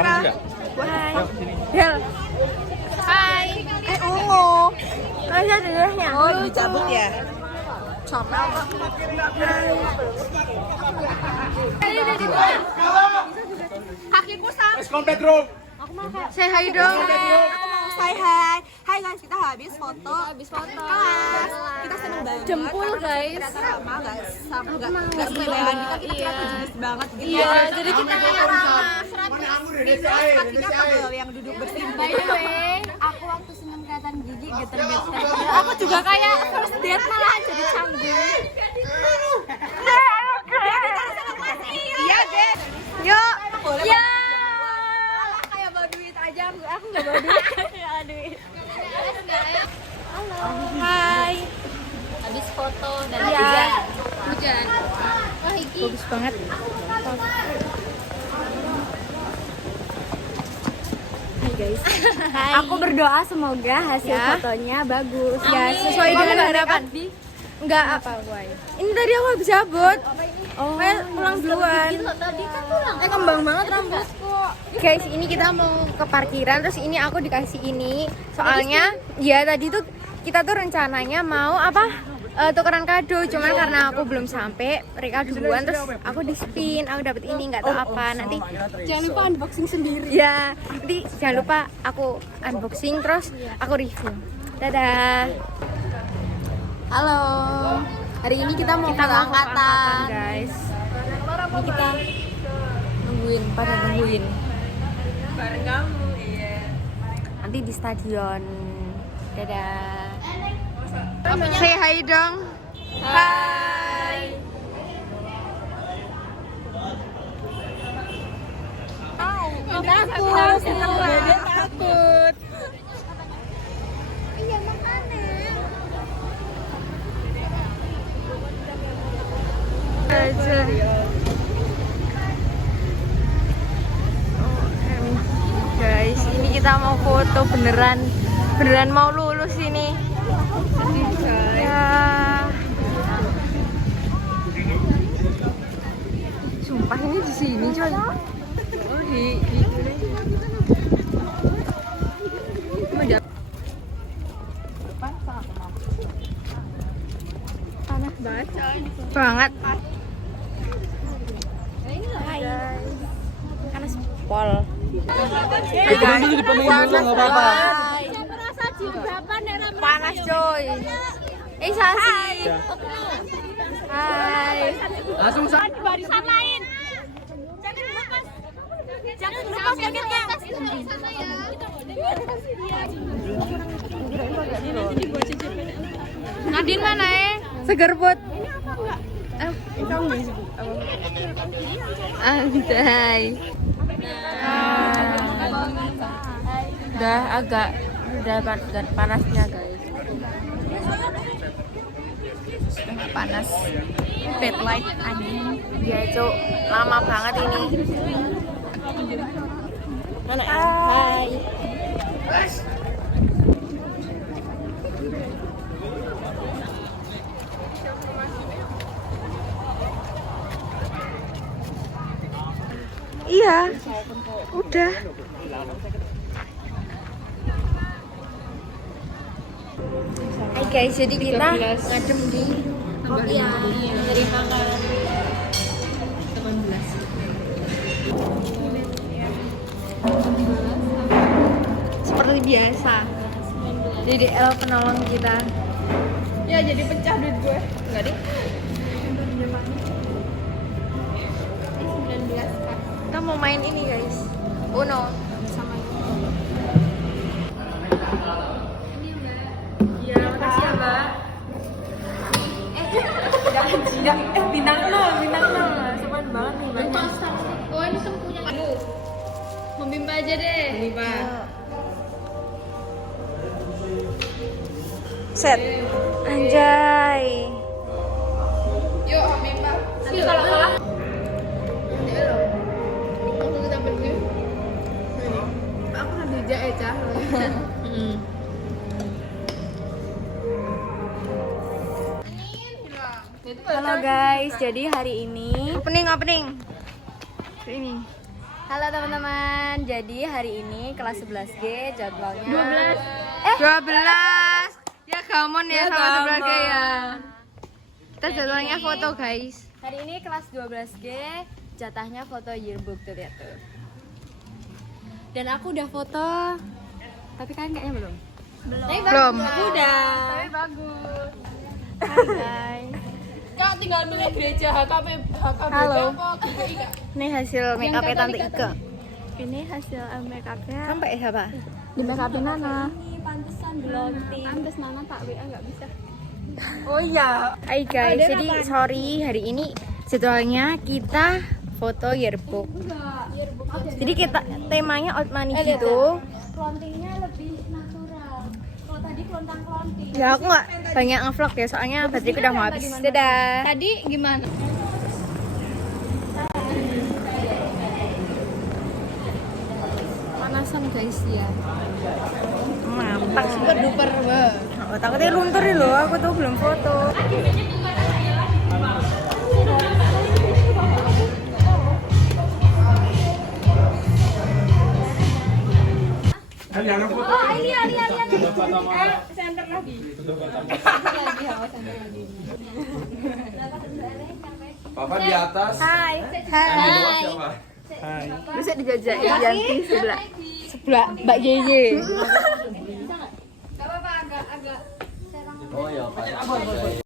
Kamu juga? Hai. Yuk, sini. Del. Hai. Ungu. Masa dengernya? Oh, dicabut ya? Comel kok. Kakiku sakit. Let's komplit room. Say hi dong. Say hi. Hai guys, kita habis foto. Kelas. Kita seneng banget. Jempul guys. Ternyata lama guys. Sama enggak sepelean kita ternyata jenis banget gitu. Iya, jadi kita kayak ramah. Kakinya pegel yang duduk bersih. By the way, aku waktu seneng kelihatan gigi geter-geter. Aku juga kayak first date malah jadi canggung. Iya, Gen. Yuk. Ya. Kayak bawa duit aja, aku nggak bawa duit. Aduh. Hai. Habis foto dan Ya. hujan. Wah, iki. Bagus banget. Hai guys. Hai. Aku berdoa semoga hasil fotonya bagus ya, Amin. sesuai dengan harapan. Enggak apa, ini tadi aku habis cabut. Oh, pulang duluan. Tadi kan pulang. Kembang banget rambutku. Guys, ini kita mau ke parkiran, terus ini aku dikasih ini. Soalnya ya tadi tuh kita tuh rencananya mau tukeran kado, cuman karena aku belum sampai, mereka duluan, terus aku di spin, aku dapet ini nggak tahu apa. Nanti Jangan lupa unboxing sendiri. ya, nanti jangan lupa aku unboxing terus aku review. Dadah. Halo. Hari ini kita mau angkatan, guys. Ini kita pada nungguin. Bareng kamu, iya. Nanti di stadion. Dadah. Say hi dong. Hai. Takut. Iya, makanya. Aja. Guys, ini kita mau foto beneran mau lulus ini. Ya. Sumpah ini di sini coy. Oh di panas banget coy. Banget. Hai. Panas pol. Kita dulu di peminggu nggak apa-apa. Merasa jilbaban ya, Ram. Panas coy. Sasi. Hai. Langsung sa. Di barisan lain. Jangan lepas jaketnya. Nadine mana Seger put. Anjay. Udah panasnya guys. Panas. Bed light anjing. Ya cuk, lama banget ini. Hai. Iya, udah. Hai guys, jadi kita ngadem di kopian dari makan. 18. Seperti biasa. Jadi El penolong kita. Ya, jadi pecah duit gue. Enggak deh. 19 Kak. Kita mau main ini guys. Uno. Sama Iya, makasih ya Mbak. Bintang 0. Sepan banget nih Mbaknya. Oh, ini sempunya kamu. Membimba aja deh. Lima. Set. Anjay. Yuk, Mimba. Nanti kalau kalah waktu kita pergi. Aku nanti jahe, Cah. Halo guys, jadi hari ini opening. Ini. Halo teman-teman, jadi hari ini kelas 11G jadwalnya 12. Ya gamon ya sama sebagai ya. Kita jadwalnya foto guys. Hari ini kelas 12G jatahnya foto yearbook tuh lihat tuh. Dan aku udah foto, tapi kan kayaknya belum. Belum. Aku udah. Tapi bagus. Hai guys. Kak tinggal milih gereja HKP Halo. apa GPI Kak? Ini hasil make up Tante Ika. Ini hasil makeup-nya Sampai siapa? di makeup Nana. Ini pantesan belum. Pantes Nana tak WA nggak bisa. Oh iya. Hai guys, jadi sorry hari ini jadwalnya kita foto yearbook. Jadi kita temanya old money gitu. Clothingnya lebih natural. Kalau tadi kelontang-kelonting. Ya aku nggak banyak ngevlog ya, soalnya bateraiku udah mau habis. Dadah. Tadi gimana? Panasan guys ya. Mantap. Super duper banget. Oh, takutnya luntur nih loh, aku tuh belum foto. Papa di atas. Hai. Siapa? Bisa dijajain Yanti sebelah Mbak Yeye. Oh ya, Pak.